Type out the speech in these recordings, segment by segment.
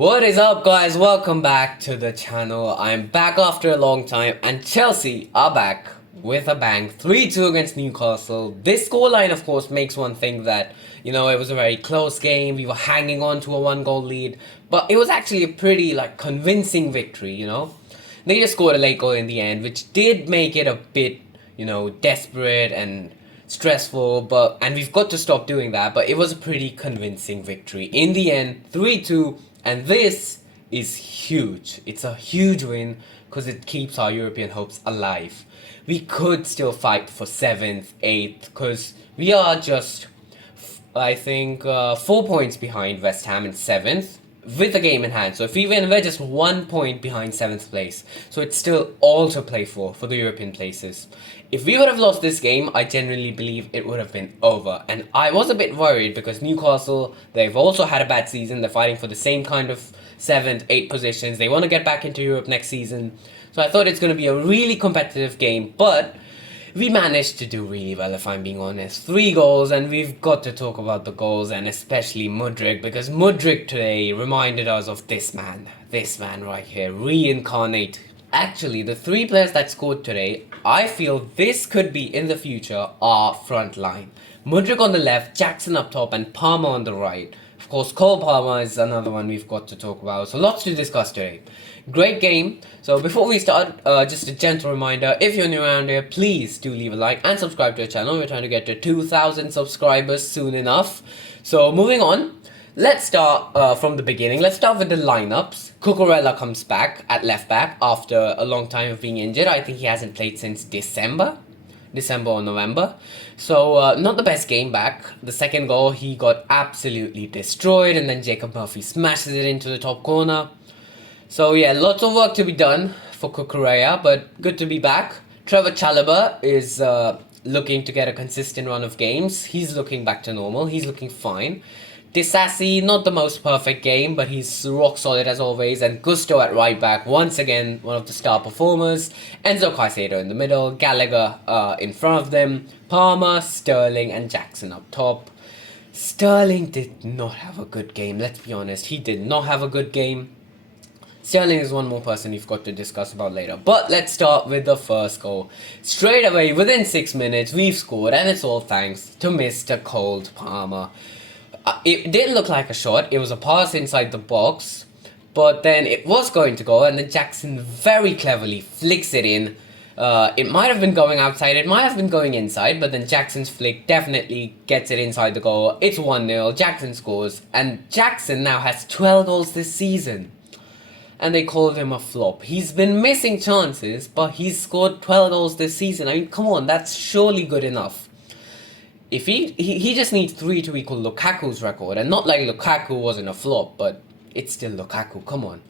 What is up, guys? Welcome back to the channel. I'm back after a long time, and Chelsea are back with a bang. 3-2 against Newcastle. This scoreline, of course, makes one think that, it was a very close game. We were hanging on to a 1-goal lead, but it was actually a pretty, convincing victory, They just scored a late goal in the end, which did make it a bit, desperate and stressful, and we've got to stop doing that, but it was a pretty convincing victory. In the end, 3-2. And this is huge. It's a huge win because it keeps our European hopes alive. We could still fight for 7th, 8th, because we are just, 4 points behind West Ham in 7th with a game in hand. So if we win, we're just 1 point behind 7th place. So it's still all to play for the European places. If we would have lost this game, I genuinely believe it would have been over. And I was a bit worried because Newcastle, they've also had a bad season. They're fighting for the same kind of 7th, 8th positions. They want to get back into Europe next season. So I thought it's going to be a really competitive game. But we managed to do really well, if I'm being honest. 3 goals, and we've got to talk about the goals, and especially Mudryk, because Mudryk today reminded us of this man right here, reincarnate. Actually, the 3 players that scored today, I feel this could be, in the future, our front line. Mudryk on the left, Jackson up top, and PALMER on the right. Of course, Cole Palmer is another one we've got to talk about, so lots to discuss today. Great game. So before we start, just a gentle reminder, if you're new around here, please do leave a like and subscribe to our channel. We're trying to get to 2,000 subscribers soon enough. So moving on, let's start from the beginning. Let's start with the lineups. Cucurella comes back at left back after a long time of being injured. I think he hasn't played since December or November. So not the best game back. The second goal, he got absolutely destroyed, and then Jacob Murphy smashes it into the top corner. So yeah, lots of work to be done for Cucurella, but good to be back. Trevor Chalobah is looking to get a consistent run of games. He's looking back to normal. He's looking fine. Disasi, not the most perfect game, but he's rock solid as always. And Gusto at right back, once again, one of the star performers. Enzo Caicedo in the middle, Gallagher in front of them, Palmer, Sterling, and Jackson up top. Sterling did not have a good game, let's be honest. He did not have a good game. Sterling is one more person you've got to discuss about later. But let's start with the first goal. Straight away, within 6 minutes, we've scored, and it's all thanks to Mr. Cole Palmer. It didn't look like a shot. It was a pass inside the box, but then it was going to go, and then Jackson very cleverly flicks it in. It might have been going outside, it might have been going inside, but then Jackson's flick definitely gets it inside the goal. It's 1-0, Jackson scores, and Jackson now has 12 goals this season. And they called him a flop. He's been missing chances, but he's scored 12 goals this season. I mean, come on, that's surely good enough. If he just needs 3 to equal Lukaku's record, and not like Lukaku wasn't a flop, but it's still Lukaku. Come on.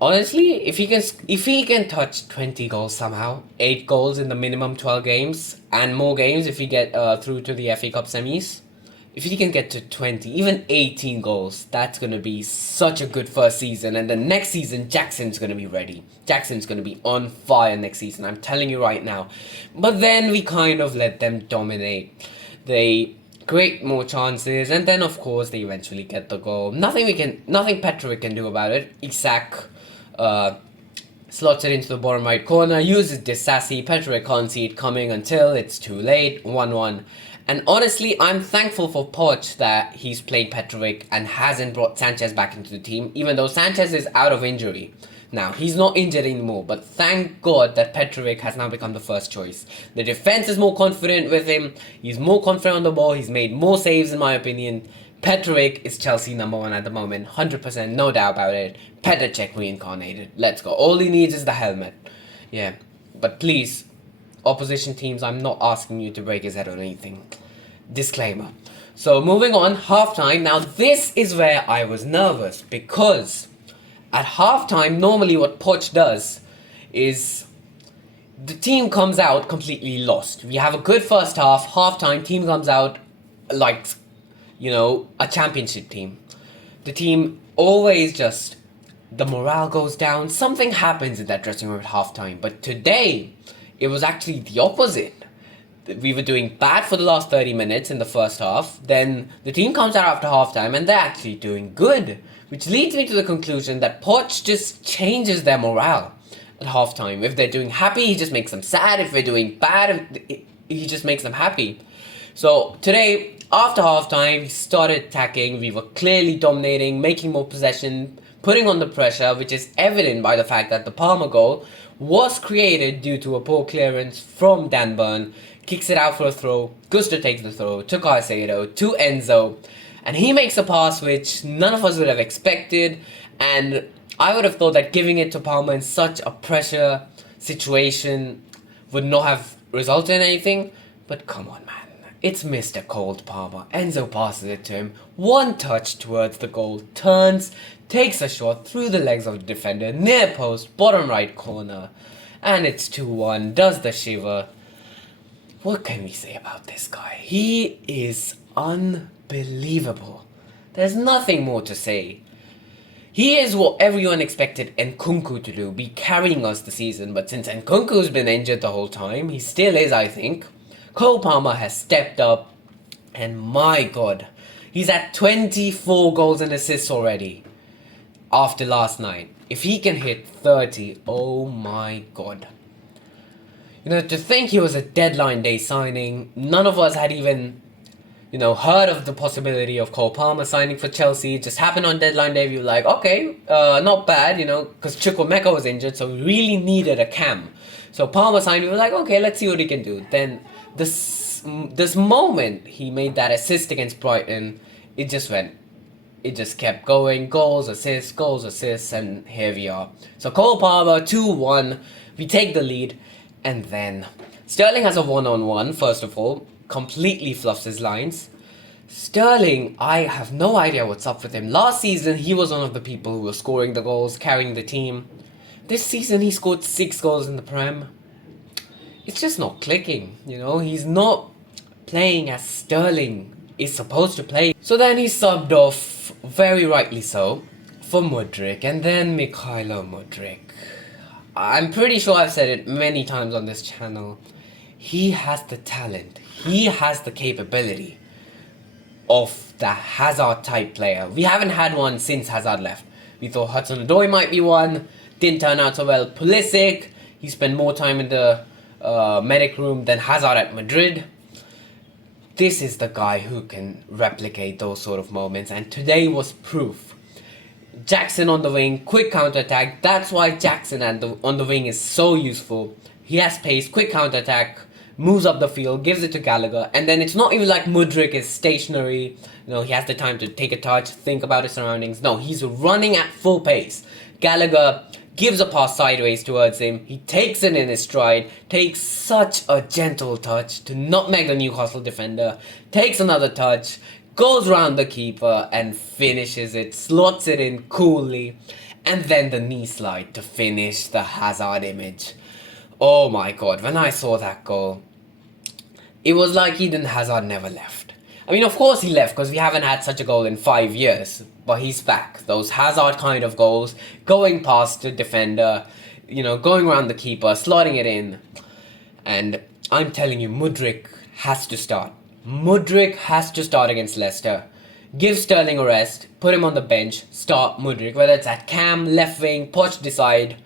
Honestly, if he can touch 20 goals somehow, 8 goals in the minimum 12 games, and more games if he get through to the FA Cup semis, if he can get to 20, even 18 goals, that's going to be such a good first season. And the next season, Jackson's going to be ready. Jackson's going to be on fire next season, I'm telling you right now. But then we kind of let them dominate. They create more chances, and then of course they eventually get the goal. Nothing Petrovic can do about it. Isak slots it into the bottom right corner, uses Disasi. Petrovic can't see it coming until it's too late. 1-1. And honestly, I'm thankful for Poch that he's played Petrovic and hasn't brought Sanchez back into the team, even though Sanchez is out of injury. Now, he's not injured anymore, but thank God that Petrovic has now become the first choice. The defense is more confident with him, he's more confident on the ball, he's made more saves in my opinion. Petrovic is Chelsea #1 at the moment, 100%, no doubt about it. Petr Cech reincarnated, let's go. All he needs is the helmet. Yeah, but please, opposition teams, I'm not asking you to break his head or anything. Disclaimer. So moving on, halftime. Now this is where I was nervous, because at halftime, normally what Poch does is the team comes out completely lost. We have a good first halftime, team comes out like, a championship team. The team always just, the morale goes down, something happens in that dressing room at halftime. But today, it was actually the opposite. We were doing bad for the last 30 minutes in the first half. Then the team comes out after halftime and they're actually doing good. Which leads me to the conclusion that Poch just changes their morale at halftime. If they're doing happy, he just makes them sad. If they're doing bad, he just makes them happy. So today, after halftime, we started attacking. We were clearly dominating, making more possession, putting on the pressure, which is evident by the fact that the Palmer goal was created due to a poor clearance from Dan Burn. Kicks it out for a throw. Gusto takes the throw to Caicedo, to Enzo. And he makes a pass which none of us would have expected. And I would have thought that giving it to Palmer in such a pressure situation would not have resulted in anything. But come on, man. It's Mr. Cold Palmer. Enzo passes it to him. One touch towards the goal. Turns. Takes a shot through the legs of the defender. Near post. Bottom right corner. And it's 2-1. Does the shiver. What can we say about this guy? He is unbelievable. There's nothing more to say. He is what everyone expected Nkunku to do, be carrying us the season. But since Nkunku's been injured the whole time, he still is, I think. Cole Palmer has stepped up. And my God, he's at 24 goals and assists already. After last night. If he can hit 30, oh my God. You know, to think he was a deadline day signing, none of us had even, heard of the possibility of Cole Palmer signing for Chelsea. It just happened on deadline day. We were like, okay, not bad, because Chukwuemeka was injured, so we really needed a cam. So Palmer signed, we were like, okay, let's see what he can do. Then this moment he made that assist against Brighton, it just kept going, goals, assists, and here we are. So Cole Palmer, 2-1, we take the lead. And then Sterling has a one-on-one, first of all, completely fluffs his lines. Sterling, I have no idea what's up with him. Last season, he was one of the people who was scoring the goals, carrying the team. This season, he scored 6 goals in the Prem. It's just not clicking, He's not playing as Sterling is supposed to play. So then he subbed off, very rightly so, for Mudryk, and then Mikhailo Mudryk. I'm pretty sure I've said it many times on this channel. He has the talent. He has the capability of the Hazard type player. We haven't had one since Hazard left. We thought Hudson-Odoi might be one. Didn't turn out so well. Pulisic, he spent more time in the medic room than Hazard at Madrid. This is the guy who can replicate those sort of moments. And today was proof. Jackson on the wing, quick counter-attack. That's why Jackson on the wing is so useful. He has pace, quick counter-attack, moves up the field, gives it to Gallagher. And then it's not even like Mudryk is stationary. He has the time to take a touch, think about his surroundings. No, he's running at full pace. Gallagher gives a pass sideways towards him. He takes it in his stride, takes such a gentle touch to nutmeg the Newcastle defender, takes another touch, goes round the keeper and finishes it, slots it in coolly, and then the knee slide to finish the Hazard image. Oh my God, when I saw that goal, it was like Eden Hazard never left. I mean, of course he left because we haven't had such a goal in 5 years, but he's back. Those Hazard kind of goals, going past the defender, going around the keeper, slotting it in. And I'm telling you, Mudryk has to start. Mudryk has to start against Leicester. Give Sterling a rest, put him on the bench, start Mudryk. Whether it's at cam, left wing, Poch decide,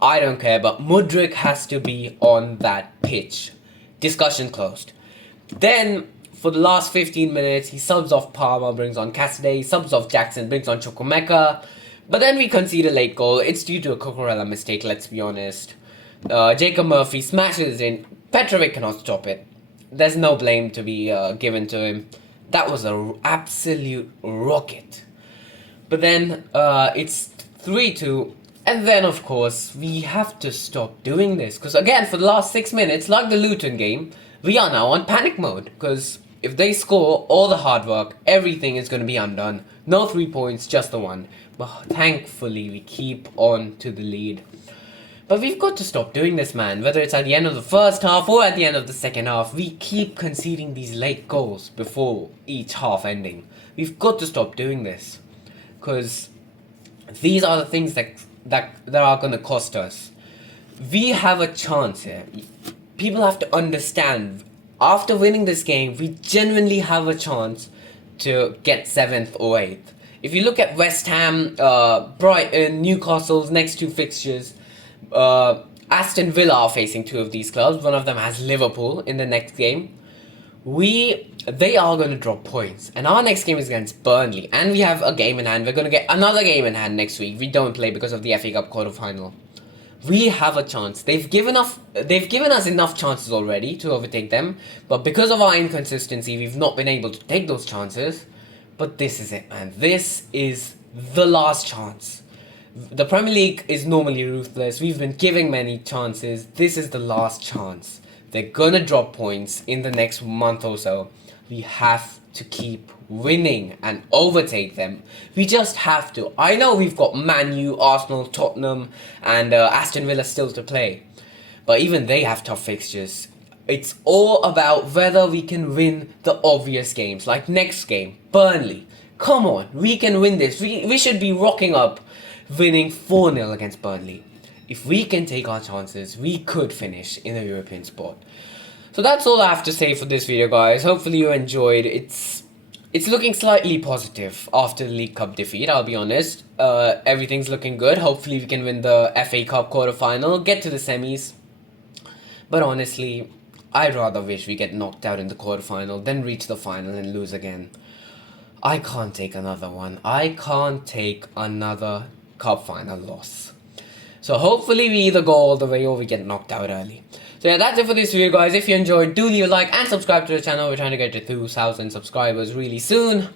I don't care, but Mudryk has to be on that pitch. Discussion closed. Then, for the last 15 minutes, he subs off Palmer, brings on Cassidy, subs off Jackson, brings on Chukwuemeka. But then we concede a late goal. It's due to a Cucurella mistake, let's be honest. Jacob Murphy smashes it in. Petrovic cannot stop it. There's no blame to be given to him. That was an absolute rocket. But then it's 3-2. And then, of course, we have to stop doing this. Because, again, for the last 6 minutes, like the Luton game, we are now on panic mode. Because if they score all the hard work, everything is going to be undone. No 3 points, just the one. But thankfully, we keep on to the lead. But we've got to stop doing this, man. Whether it's at the end of the first half or at the end of the second half, we keep conceding these late goals before each half ending. We've got to stop doing this. Because these are the things that are going to cost us. We have a chance here. People have to understand, after winning this game, we genuinely have a chance to get 7th or 8th. If you look at West Ham, Brighton, Newcastle's next two fixtures, Aston Villa are facing two of these clubs. One of them has Liverpool in the next game. They are going to drop points, and our next game is against Burnley, and we have a game in hand. We're going to get another game in hand next week. We don't play because of the FA Cup quarter-final. We have a chance. They've given us enough chances already to overtake them, but because of our inconsistency, we've not been able to take those chances. But this is it, man. This is the last chance. The Premier League is normally ruthless. We've been giving many chances. This is the last chance. They're gonna drop points in the next month or so. We have to keep winning and overtake them. We just have to. I know we've got Man U, Arsenal, Tottenham, and Aston Villa still to play, but even they have tough fixtures. It's all about whether we can win the obvious games, like next game, Burnley. Come on, we can win this. We should be rocking up, winning 4-0 against Burnley. If we can take our chances, we could finish in a European spot. So that's all I have to say for this video, guys. Hopefully you enjoyed. It's looking slightly positive after the League Cup defeat, I'll be honest. Everything's looking good. Hopefully we can win the FA Cup quarter-final, get to the semis. But honestly, I'd rather wish we get knocked out in the quarter-final than reach the final and lose again. I can't take another one. I can't take another cup final loss. So hopefully we either go all the way or we get knocked out early. So yeah, that's it for this video, guys. If you enjoyed, do leave a like and subscribe to the channel. We're trying to get to 2,000 subscribers really soon.